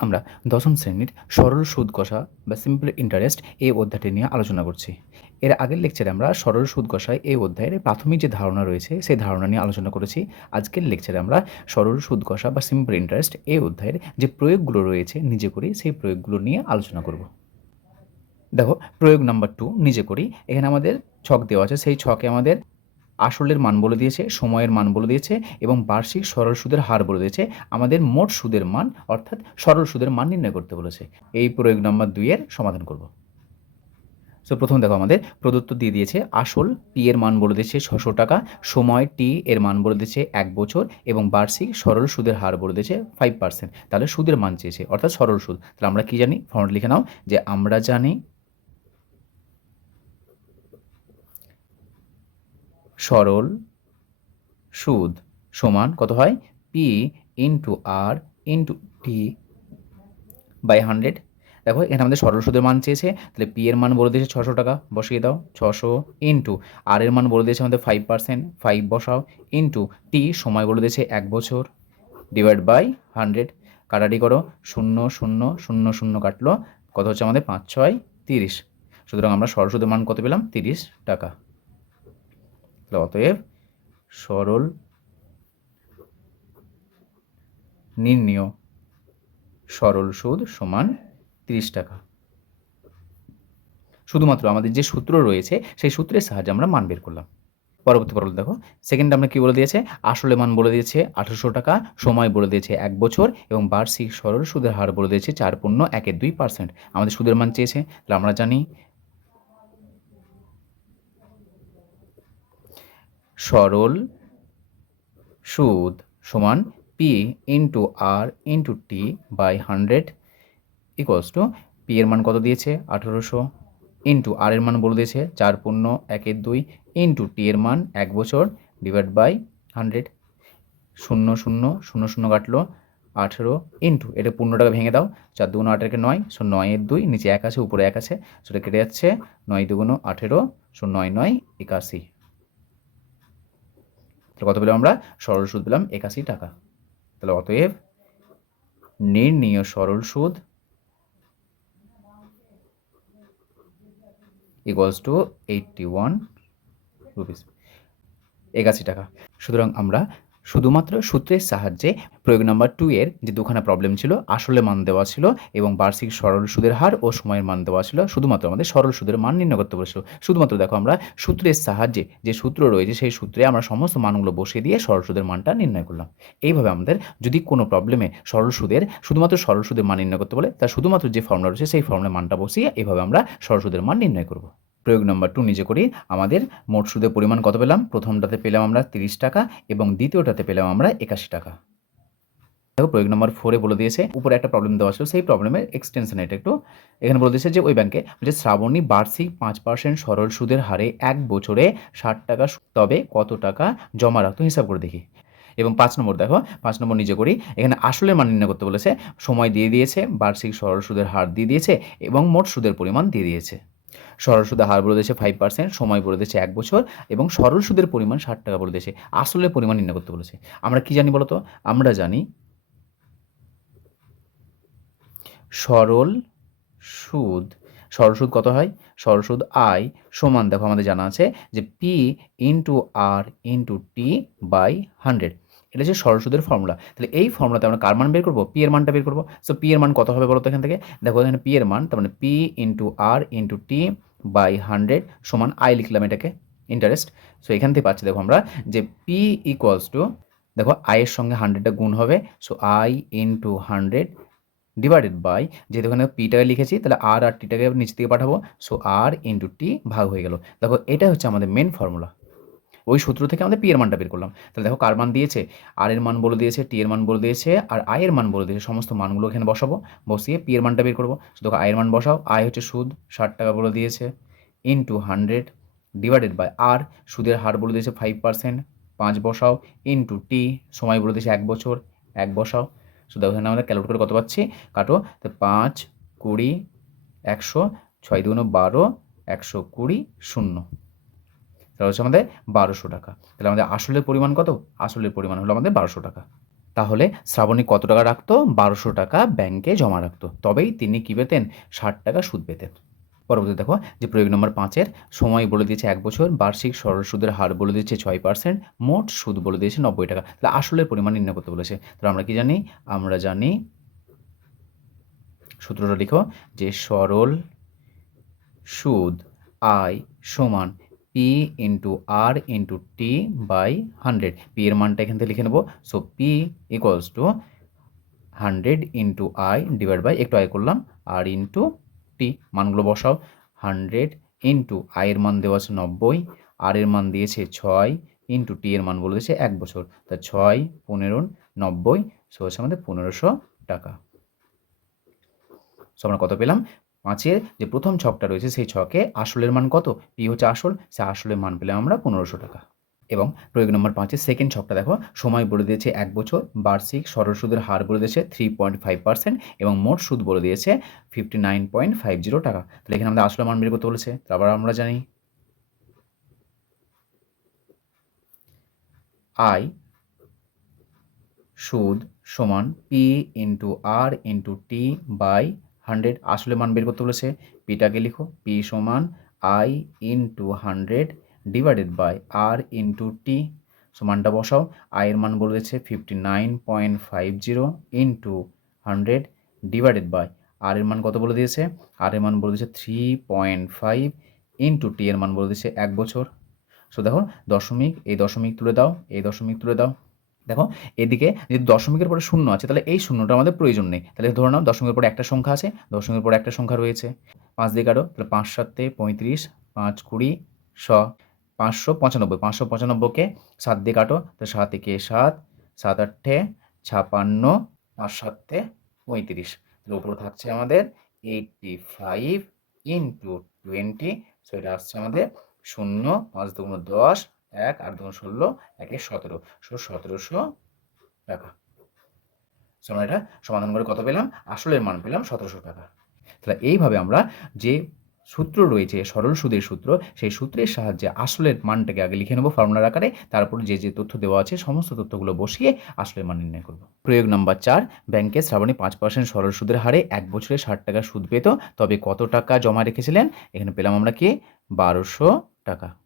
আমরা দশম শ্রেণির সরল সুদ কষা বা সিম্পল ইন্টারেস্ট এই অধ্যায়টি নিয়ে আলোচনা করছি। এর আগের লেকচারে আমরা সরল সুদ কষায় এই অধ্যায়ের প্রাথমিক যে ধারণা রয়েছে, সেই ধারণা নিয়ে আলোচনা করেছি। আজকের লেকচারে আমরা সরল সুদ কষা বা সিম্পল ইন্টারেস্ট এই অধ্যায়ের যে প্রয়োগগুলো রয়েছে নিজে করি, সেই প্রয়োগগুলো নিয়ে আলোচনা করব। দেখো, প্রয়োগ নাম্বার টু নিজে করি। এখানে আমাদের ছক দেওয়া আছে। সেই ছকে আমাদের আসলের মান বলে দিয়েছে, সময়ের মান বলে দিয়েছে এবং বার্ষিক সরল সুদের হার বলে দিয়েছে। আমাদের মোট সুদের মান অর্থাৎ সরল সুদের মান নির্ণয় করতে বলেছে। এই প্রয়োগ নম্বর দুইয়ের সমাধান করব। সো প্রথম দেখো আমাদের, প্রদত্ত দিয়ে দিয়েছে আসল পি এর মান বলে দিয়েছে ছশো টাকা, সময় টি এর মান বলে দিয়েছে এক বছর এবং বার্ষিক সরল সুদের হার বলে দিয়েছে ফাইভ পার্সেন্ট তাহলে সুদের মান চেয়েছে, অর্থাৎ সরল সুদ। তাহলে আমরা কি জানি? ফর্মটা লিখে নাও যে আমরা জানি সরল সুদ সমান কত হয়? P into R into T by hundred দেখো, এখানে আমাদের সরল সুদের মান চেয়েছে। তাহলে পি এর মান বলে দিয়েছে ছশো টাকা। বসিয়ে দাও, ছশো ইন্টু আর এর মান বলে দিয়েছে আমাদের ফাইভ পার্সেন্ট ফাইভ বসাও ইন্টু টি সময় বলে দিয়েছে এক বছর। ডিভাইড বাই হান্ড্রেড কাটাটি করো, শূন্য শূন্য শূন্য শূন্য কাটলো। কত হচ্ছে আমাদের? পাঁচ, ছয়, তিরিশ। সুতরাং আমরা সরল সুদের মান কত পেলাম? তিরিশ টাকা। তাহলে অতএব সরল নির্ণীয়। সরল সুদ সমান তিরিশ টাকা। শুধুমাত্র আমাদের যে সূত্র রয়েছে, সেই সূত্রের সাহায্যে আমরা মান বের করলাম। পরবর্তী পরবর্তী দেখো। সেকেন্ড আমরা কি বলে দিয়েছে? আসলে মান বলে দিয়েছে আঠারোশো টাকা, সময় বলে দিয়েছে এক বছর এবং বার্ষিক সরল সুদের হার বলে দিয়েছে চার পূর্ণ একের দুই পার্সেন্ট আমাদের সুদের মান চেয়েছে, তাহলে আমরা জানি সরল সুদ সমান P into R into T by hundred equals to P এর মান কত দিয়েছে? আঠেরোশো। ইন্টু আর এর মান বলে দিয়েছে চার পূর্ণ একের দুই ইন্টু টি এর মান এক বছর ডিভাইড বাই হান্ড্রেড শূন্য শূন্য শূন্য শূন্য কাটলো আঠেরো ইন্টু এটা পূর্ণ টাকা ভেঙে দাও। চার দুগুণ আঠেরোকে নয় শো নয়ের দুই, নিচে এক আছে, উপরে এক আছে সেটা কেটে যাচ্ছে নয় দুগুণ আঠেরো শো নয় নয় একাশি। তাহলে কত পেলাম আমরা? সরল সুদ পেলাম একাশি টাকা। তাহলে অতএব নির্ণীয় সরল সুদ equals to eighty one rupees একাশি টাকা। সুতরাং আমরা শুধুমাত্র সূত্রের সাহায্যে প্রয়োগ নাম্বার টু এর যে দুখানা প্রবলেম ছিল, আসলে মান দেওয়া ছিল এবং বার্ষিক সরল সুদের হার ও সময়ের মান দেওয়া ছিল, শুধুমাত্র আমাদের সরল সুদের মান নির্ণয় করতে বলেছিল। শুধুমাত্র দেখো আমরা সূত্রের সাহায্যে যে সূত্র রয়েছে, সেই সূত্রে আমরা সমস্ত মানগুলো বসিয়ে দিয়ে সরল সুদের মানটা নির্ণয় করলাম। এইভাবে আমাদের যদি কোনো প্রবলেমে সরল সুদের, শুধুমাত্র সরল সুদের মান নির্ণয় করতে বলে, তার শুধুমাত্র যে ফর্মুলা রয়েছে, সেই ফর্মুলার মানটা বসিয়ে এইভাবে আমরা সরল সুদের মান নির্ণয় করব। প্রয়োগ নম্বর টু নিজে করি, আমাদের মোট সুদের পরিমাণ কত পেলাম? প্রথমটাতে পেলাম আমরা তিরিশ টাকা এবং দ্বিতীয়টাতে পেলাম আমরা একাশি টাকা। দেখো, প্রয়োগ নম্বর ফোরে বলে দিয়েছে, উপরে একটা প্রবলেম দেওয়া ছিল, সেই প্রবলেমের এক্সটেনশন এটা একটু এখানে বলে দিয়েছে যে ওই ব্যাংকে যে শ্রাবণী বার্ষিক পাঁচ পার্সেন্ট সরল সুদের হারে এক বছরে ষাট টাকা তবে কত টাকা জমা রাখতো হিসাব করে দেখি। এবং পাঁচ নম্বর দেখো, পাঁচ নম্বর নিজে করি, এখানে আসলে মান নির্ণয় করতে বলেছে, সময় দিয়ে দিয়েছে, বার্ষিক সরল সুদের হার দিয়ে দিয়েছে এবং মোট সুদের পরিমাণ দিয়ে দিয়েছে। সরল সুদের হার বলে দিয়েছে ফাইভ পার্সেন্ট সময় বলে দিয়েছে এক বছর এবং সরল সুদের পরিমাণ ষাট টাকা বলে দিয়েছে। আসলে পরিমাণ নির্ণয় করতে বলেছে। আমরা কি জানি বলতো? আমরা জানি সরল সুদ সরল সুদ কত হয়? সরল সুদ আই সমান, দেখো আমাদের জানা আছে যে P into R into T by hundred এটা হচ্ছে সরল সুদের ফর্মুলা তাহলে এই ফর্মুলাতে আমরা কার মান বের করব? পি এর মানটা বের করব। সো পি এর মান কত হবে বলো তো এখান থেকে? দেখো, এখানে পি এর মান, তার মানে P into R into T by hundred সমান আই লিখলাম এটাকে ইন্টারেস্ট সো এখান থেকে পাচ্ছি, দেখো আমরা, যে পি ইকুয়ালস টু দেখো আয়ের সঙ্গে হান্ড্রেডটা গুণ হবে। So I into hundred divided by যেহেতু এখানে পিটাকে লিখেছি, তাহলে আর আর টিটাকে নিচ থেকে পাঠাবো। সো আর ইন্টু টি ভাগ হয়ে গেল। দেখো, এটা হচ্ছে আমাদের মেন ফর্মুলা ওই সূত্র থেকে আমাদের পি এর মানটা বের করলাম। তাহলে দেখো কার মান দিয়েছে? আর এর মান বলে দিয়েছে টি এর মান বলে দিয়েছে, আর আই এর মান বলে দিয়েছে। সমস্ত মানগুলো এখানে বসাবো, বসিয়ে পি এর মানটা বের করব। দেখো আয়ের মান বসাও আয় হচ্ছে সুদ, ষাট টাকা বলে দিয়েছে into hundred divided by R সুদের হার বলে দিয়েছে ফাইভ পার্সেন্ট পাঁচ বসাও ইন্টু টি সময় বলে দিয়েছে এক বছর, এক বসাও। সো দেখো এখানে আমরা ক্যালকুলেট করে কত পাচ্ছি? কাটো, তো পাঁচ কুড়ি, একশো, ছয় দুগুণ বারো, একশো কুড়ি, শূন্য। তাহলে হচ্ছে আমাদের বারোশো টাকা। তাহলে আমাদের আসলের পরিমাণ কত? আসলের পরিমাণ হলো আমাদের বারোশো টাকা। তাহলে শ্রাবণী কত টাকা রাখতো? বারোশো টাকা ব্যাংকে জমা রাখতো। তবেই তিনি কী পেতেন? ষাট টাকা সুদ পেতেন। পরবর্তী দেখো, যে প্রয়োগ নম্বর পাঁচের, সময় বলে দিয়েছে এক বছর, বার্ষিক সরল সুদের হার বলে দিয়েছে ছয় পার্সেন্ট, মোট সুদ বলে দিয়েছে নব্বই টাকা। তাহলে আসলের পরিমাণ নির্ণয় করতে বলেছে। তাহলে আমরা কি জানি? আমরা জানি সূত্রটা লিখো, যে সরল সুদ আয় সমান P into R into T by hundred P এর মানটা এখান থেকে লিখে নেব। So P equals to hundred into I divide by একটু আই করলাম আর ইন্টু টি মানগুলো বসাও। হান্ড্রেড ইন্টু আয়ের মান দেওয়া আছে নব্বই আর এর মান দিয়েছে ছয় ইন্টু টি এর মান বলে দিয়েছে এক বছর। তা ছয়, পনেরো, নব্বই সো হচ্ছে আমাদের পনেরোশো টাকা। সো আমরা কত পেলাম? পাঁচের যে প্রথম ছকটা রয়েছে, সেই ছকে আসলের মান কত? পি হচ্ছে আসল, সে আসলের মান পেলাম আমরা পনেরোশো টাকা। এবং প্রয়োগ নম্বর পাঁচের সেকেন্ড ছকটা দেখো, সময় বলে দিয়েছে এক বছর, বার্ষিক সরল সুদের হার বলে দিয়েছে থ্রি পয়েন্ট ফাইভ পার্সেন্ট এবং মোট সুদ বলে দিয়েছে fifty nine point five zero টাকা। তাহলে এখানে আমাদের আসলে মান বের করতে বলেছে তারপর আমরা জানি। আই সুদ সমান P into R into T by hundred আসলে মান বের করতে বলেছে পিটাকে লিখো পি সমান I into hundred divided by R into T সমানটা বসাও আয়ের মান বলে দিয়েছে fifty nine point five zero into hundred divided by R এর মান কত বলে দিয়েছে? আর এর মান বলে দিয়েছে three point five into T এর মান বলে দিয়েছে এক বছর। সো দেখো, দশমিক, এই দশমিক তুলে দাও, এই দশমিক তুলে দাও। দেখো, এদিকে যদি দশমিকের পরে শূন্য আছে, তাহলে এই শূন্যটা আমাদের প্রয়োজন নেই। তাহলে ধরে নাও, দশমিকের পরে একটা সংখ্যা আছে, দশমিকের পরে একটা সংখ্যা রয়েছে। পাঁচ দিয়ে কাটো, তাহলে পাঁচ সাতে পঁয়ত্রিশ, পাঁচ কুড়ি শ পাঁচশো পঁচানব্বই। পাঁচশো পঁচানব্বইকে সাত দিয়ে কাটো তো সাত একে সাত সাত আটে ছাপান্ন, পাঁচ সাতে পঁয়ত্রিশ। তাহলে উপরে থাকছে আমাদের eighty five into twenty so এটা আসছে আমাদের শূন্য, পাঁচ দুগুণ দশ এক আট দুগুণ ষোলো একে সতেরো। সো সতেরোশো, টাকা। আমরা এটা সমাধান করে কত পেলাম? আসলের মান পেলাম সতেরোশো টাকা। তাহলে এইভাবে আমরা যে সূত্র রয়েছে, সরল সুদের সূত্র, সেই সূত্রের সাহায্যে আসলের মানটাকে আগে লিখে নেব ফর্মুলার আকারে, তারপর যে যে তথ্য দেওয়া আছে, সমস্ত তথ্যগুলো বসিয়ে আসলের মান নির্ণয় করব। প্রয়োগ নাম্বার চার, ব্যাংকে শ্রাবণী পাঁচ পার্সেন্ট সরল সুদের হারে এক বছরে ষাট টাকা সুদ পেত, তবে কত টাকা জমা রেখেছিলেন? এখানে পেলাম আমরা কি? বারোশো টাকা।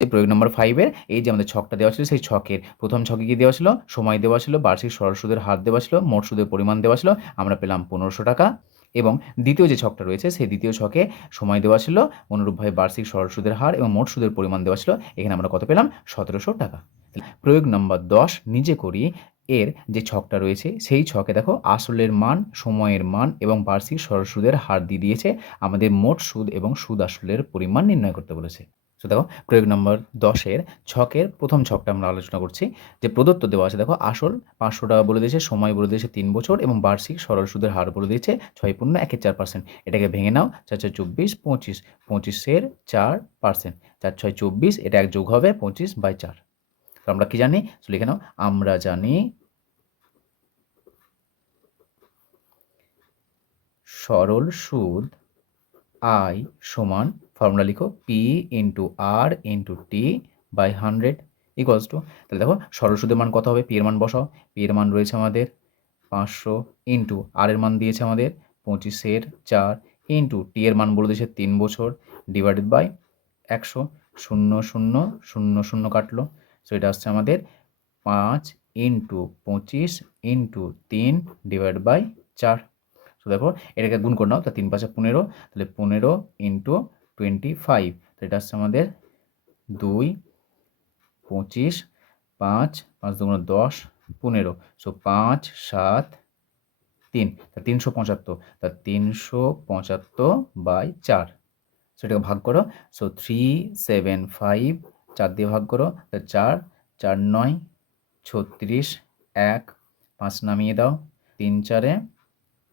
প্রয়োগ নম্বর ফাইভের এই যে আমাদের ছকটা দেওয়া ছিল, সেই ছকের প্রথম ছকে কি দেওয়া ছিল? সময় দেওয়া ছিল, বার্ষিক সরল সুদের হার দেওয়া ছিল, মোট সুদের পরিমাণ দেওয়া ছিল, আমরা পেলাম পনেরোশো টাকা। এবং দ্বিতীয় যে ছকটা রয়েছে, সেই দ্বিতীয় ছকে সময় দেওয়া ছিল অনুরূপভাবে বার্ষিক সরল সুদের হার এবং মোট সুদের পরিমাণ দেওয়া ছিল, এখানে আমরা কত পেলাম? সতেরোশো টাকা। প্রয়োগ নম্বর দশ, নিজে করি, এর যে ছকটা রয়েছে, সেই ছকে দেখো, আসলের মান, সময়ের মান এবং বার্ষিক সরল সুদের হার দিয়ে দিয়েছে, আমাদের মোট সুদ এবং সুদ আসলের পরিমাণ নির্ণয় করতে বলেছে। তো দেখো, প্রয়োগ নম্বর দশের ছকের প্রথম ছকটা আমরা আলোচনা করছি। যে প্রদত্ত দেওয়া আছে, দেখো, আসল পাঁচশো টাকা বলে দিয়েছে, সময় বলে দিয়েছে তিন বছর এবং বার্ষিক সরল সুদের হার বলে দিয়েছে ছয় পূর্ণ একের চার পার্সেন্ট এটাকে ভেঙে নাও, চার ছয় চব্বিশ, পঁচিশ, পঁচিশের চার পার্সেন্ট চার ছয় চব্বিশ, এটা এক যোগ হবে পঁচিশ বাই চার। তো আমরা কি জানি? লিখে নাও, আমরা জানি সরল সুদ আয় সমান ফর্মুলা লিখো P into R into T by hundred equals to তাহলে দেখো সরল সুদের মান কত হবে? পি এর মান বসাও। পি এর মান রয়েছে আমাদের পাঁচশো ইন্টু আর এর মান দিয়েছে আমাদের পঁচিশের চার ইন্টু টি এর মান বলে দিয়েছে তিন বছর ডিভাইডেড বাই একশো শূন্য শূন্য শূন্য শূন্য কাটলো। সো এটা আসছে আমাদের পাঁচ ইন্টু পঁচিশ ইন্টু তিন ডিভাইড বাই চার। তো দেখো এটাকে গুণ করে নাও, তা তিন পাঁচে পনেরো, তাহলে পনেরো ইন্টু টোয়েন্টি ফাইভ তো এটা আসছে আমাদের দুই, পঁচিশ, পাঁচ পাঁচ দুগুণ দশ, পনেরো। সো পাঁচ, সাত, তিন। তা তিনশো পঁচাত্তর। তা তিনশো পঁচাত্তর বাই চার। সেটাকে ভাগ করো। সো থ্রি সেভেন ফাইভ চার দিয়ে ভাগ করো। তা চার চার নয়, ছত্রিশ, এক, পাঁচ নামিয়ে দাও। তিন চারে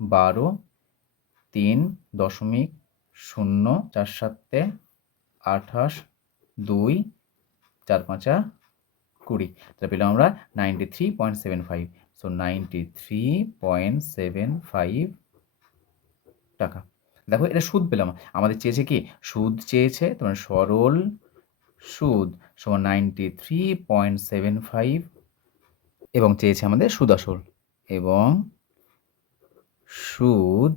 বারো, তিন দশমিক শূন্য, চার সাতে আঠাশ, দুই, চার পাঁচা কুড়ি। তাহলে পেলাম আমরা ninety three point seven five so ninety three point seven five টাকা। দেখো, এটা সুদ পেলাম আমাদের চেয়েছে কি? সুদ চেয়েছে তোমার সরল সুদ সমান ninety three point seven five এবং চেয়েছে আমাদের সুদ আসল। এবং সুদ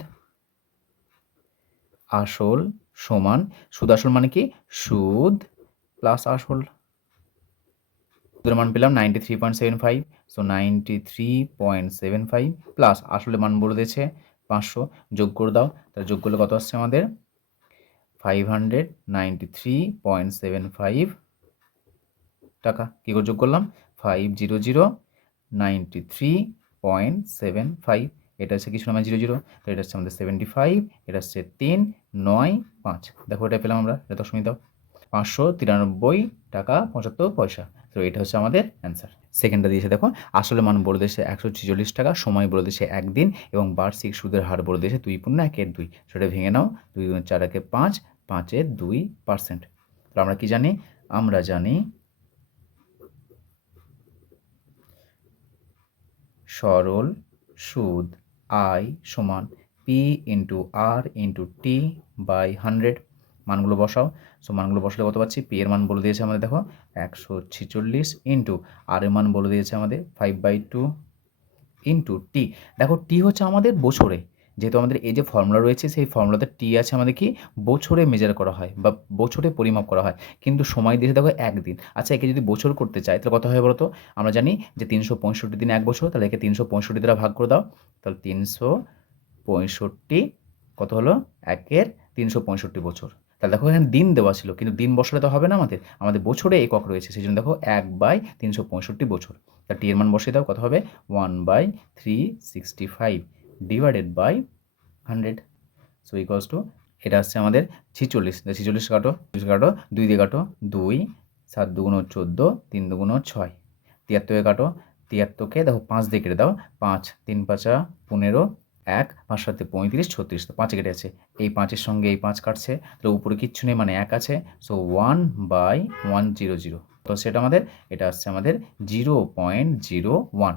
আসল সমান, সুদ আসল মানে কি? সুদ প্লাস আসল। সুদের মান পেলাম ninety three point seven five so ninety three point seven five plus আসলে মান বলে দিয়েছে পাঁচশো। যোগ করে দাও, তাহলে যোগ করলে কত আসছে আমাদের? Five hundred ninety three point seven five টাকা। কী করে যোগ করলাম? Five zero zero ninety three point seven five এটা হচ্ছে কিছু নামে জিরো জিরো, তো এটা হচ্ছে আমাদের সেভেন্টি ফাইভ এটা হচ্ছে তিন নয় পাঁচ। দেখো এটা পেলাম আমরা, এটা দশমিক দাও। পাঁচশো তিরানব্বই টাকা পঁচাত্তর পয়সা। তো এটা হচ্ছে আমাদের অ্যান্সার সেকেন্ডটা দিয়েছে দেখো, আসলে মান বলে দিয়েছে একশো ছেচল্লিশ টাকা, সময় বলে দিয়েছে একদিন, এবং বার্ষিক সুদের হার বলে দিয়েছে দুই পূর্ণ একের দুই। সেটা ভেঙে নাও, দুই চার একে পাঁচ, পাঁচে দুই পার্সেন্ট তো আমরা কি জানি? আমরা জানি সরল সুদ আই সমান P into R into T by hundred. মানগুলো বসাও। সো মানগুলো বসালে কত পাচ্ছি? পি এর মান বলে দিয়েছে আমাদের, দেখো, একশো ছিচল্লিশ ইন্টু আর এর মান বলে দিয়েছে আমাদের, five by two into T. দেখো, টি হচ্ছে আমাদের বছরে। যেহেতু আমাদের এই যে ফর্মুলা রয়েছে, সেই ফর্মুলাতে টি আছে আমাদের কি? বছরে মেজার করা হয় বা বছরে পরিমাপ করা হয়। কিন্তু সময় দিয়েছে দেখো একদিন। আচ্ছা একে যদি বছর করতে চাই তাহলে কত হয় বলো তো আমরা জানি যে তিনশো পঁয়ষট্টি দিন এক বছর, তাহলে একে তিনশো পঁয়ষট্টি দ্বারা ভাগ করে দাও। তাহলে তিনশো পঁয়ষট্টি কত হলো? একের তিনশো পঁয়ষট্টি বছর। তাহলে দেখো এখানে দিন দেওয়া ছিল, কিন্তু দিন বসালে তো হবে না আমাদের। আমাদের বছরে একক রয়েছে, সেই জন্য দেখো এক বাই তিনশো পঁয়ষট্টি বছর। তা টি এর মান বসিয়ে দাও, কত হবে? One by three sixty five. Divided by hundred so equals to এটা হচ্ছে আমাদের ছিচল্লিশ। ছিচল্লিশ কাটো চল্লিশ কাটো, দুই দিয়ে কাটো, দুই, সাত দুগুণ চোদ্দ, তিন দুগুণ ছয়। তিয়াত্তরে কাটো, তিয়াত্তরকে দেখো পাঁচ দিয়ে কেটে দাও, পাঁচ, তিন পাঁচা পনেরো, এক, পাঁচ সাথে পঁয়ত্রিশ, ছত্রিশ। তো পাঁচে কেটে আছে এই পাঁচের সঙ্গে এই পাঁচ কাটছে তো উপরে কিচ্ছু নেই মানে এক আছে। So one by one zero zero তো সেটা আমাদের, এটা আসছে আমাদের জিরো পয়েন্ট জিরো ওয়ান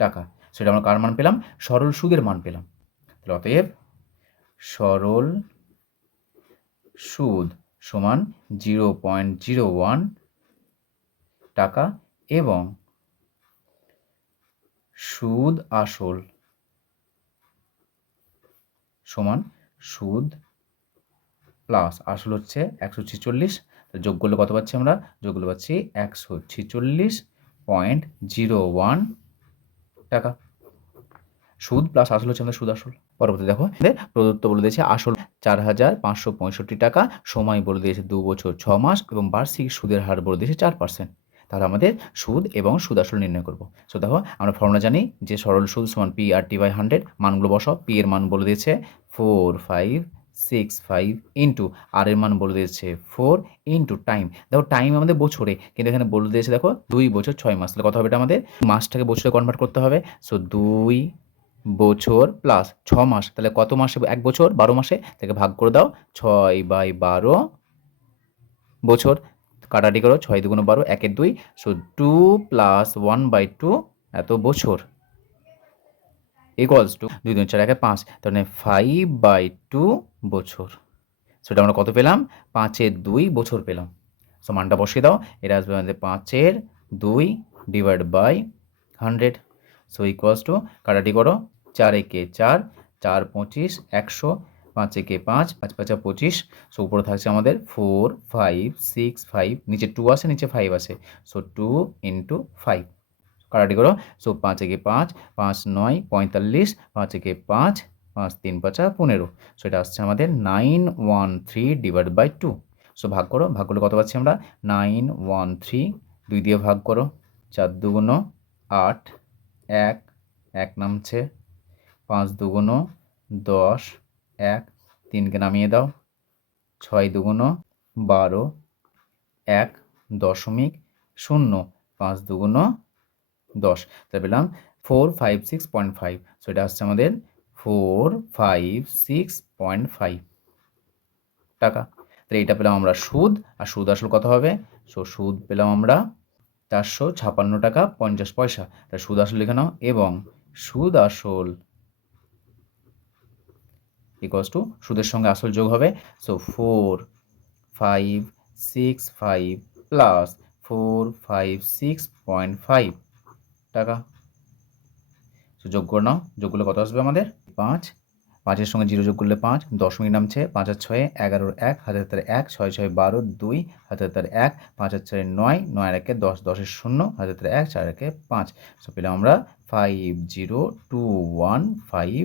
টাকা। সেটা আমরা কার মান পেলাম? সরল সুদের মান পেলাম। তাহলে অতএব সরল সুদ সমান জিরো পয়েন্ট জিরো ওয়ান টাকা এবং সুদ আসল সমান সুদ প্লাস আসল হচ্ছে একশো ছেচল্লিশ। যোগ করলে কত পাচ্ছি আমরা? যোগ করলে পাচ্ছি একশো ছেচল্লিশ পয়েন্ট জিরো ওয়ান টাকা। সুদ প্লাস আসল হচ্ছে আমাদের সুদ আসল। পরবর্তী দেখো প্রদত্ত বলে দিয়েছে আসল চার হাজার পাঁচশো পঁয়ষট্টি টাকা, সময় বলে দিয়েছে দু বছর ছ মাস এবং বার্ষিক সুদের হার বলে দিয়েছে চার পার্সেন্ট তাহলে আমাদের সুদ এবং সুদ আসল নির্ণয় করব। সো দেখো, আমরা ফর্মুলা জানি যে সরল সুদ সমান P R T by hundred মানগুলো বসাও। পি এর মান বলে দিয়েছে four five six five into R এর মান বলে দিয়েছে ফোর ইন্টু টাইম দেখো টাইম আমাদের বছরে, কিন্তু এখানে বলে দিয়েছে দেখো দুই বছর ছয় মাস। তাহলে কত হবে এটা আমাদের? মাসটাকে বছরে কনভার্ট করতে হবে। সো দুই বছর প্লাস ছ মাস, তাহলে কত মাসে? এক বছর, বারো মাসে? তাকে ভাগ করে দাও, ছয় বাই বারো বছর। কাটাটি করো, ছয় দুগুণ বারো, একের দুই। So two plus one by two এত বছর। ইকুয়ালস টু দুই দুই চার একে পাঁচ, তার মানে ফাইভ বাই টু বছর। সেটা আমরা কত পেলাম? পাঁচের দুই বছর পেলাম। সো মানটা বসিয়ে দাও। এটা আসবে আমাদের পাঁচের দুই divide by hundred so equals to কাটাটি করো। চার একে চার চার পঁচিশ, একশো, পাঁচ একে পাঁচ পাঁচ পাঁচা পঁচিশ। সো উপরে থাকছে আমাদের ফোর ফাইভ সিক্স ফাইভ নিচে টু আসে, নিচে ফাইভ আসে। সো টু ইন্টু ফাইভ কাটাটি করো। সো পাঁচ একে পাঁচ পাঁচ নয়, পঁয়তাল্লিশ, পাঁচ একে পাঁচ পাঁচ তিন পাঁচা পনেরো। সো এটা আসছে আমাদের nine one three divide by two so ভাগ করো, ভাগ করলে কত পাচ্ছি আমরা? নাইন ওয়ান থ্রি দুই দিয়ে ভাগ করো। চার দুগুণ আট, এক এক নামছে। পাঁচ দুগুণ দশ, এক, তিনকে নামিয়ে দাও। ছয় দুগুণ বারো, এক দশমিক শূন্য। পাঁচ দুগুণ দশ। তাহলে পেলাম four five six point five so এটা আসছে আমাদের four five six point five টাকা। তাহলে এটা পেলাম আমরা সুদ। আর সুদ আসল কত হবে? সো সুদ পেলাম আমরা চারশো ছাপান্ন টাকা পঞ্চাশ পয়সা। তাহলে সুদ আসল লিখে নাও। এবং সুদ আসল ইকোয়াস টু সুদের সঙ্গে আসল যোগ হবে। So four five six five plus four five six point five টাকা। তো যোগ করে নাও, যোগ করলে কত আসবে আমাদের? পাঁচ। পাঁচের সঙ্গে জিরো যোগ করলে পাঁচ, দশমিক নামছে পাঁচ আর ছয়ে এগারোর এক হাজার তার এক, ছয় ছয় বারো দুই হাজার তার এক, পাঁচ আর ছয় নয় নয় একে দশ দশের শূন্য হাজার তার এক, চার একে পাঁচ। সো পেলাম আমরা five zero two one five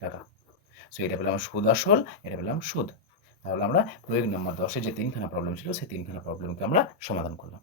টাকা। সো এটা পেলাম সুদ আসল, এটা পেলাম সুদ। তাহলে আমরা প্রয়োগ নম্বর দশে যে তিনখানা প্রবলেম ছিল, সেই তিনখানা প্রবলেমকে আমরা সমাধান করলাম।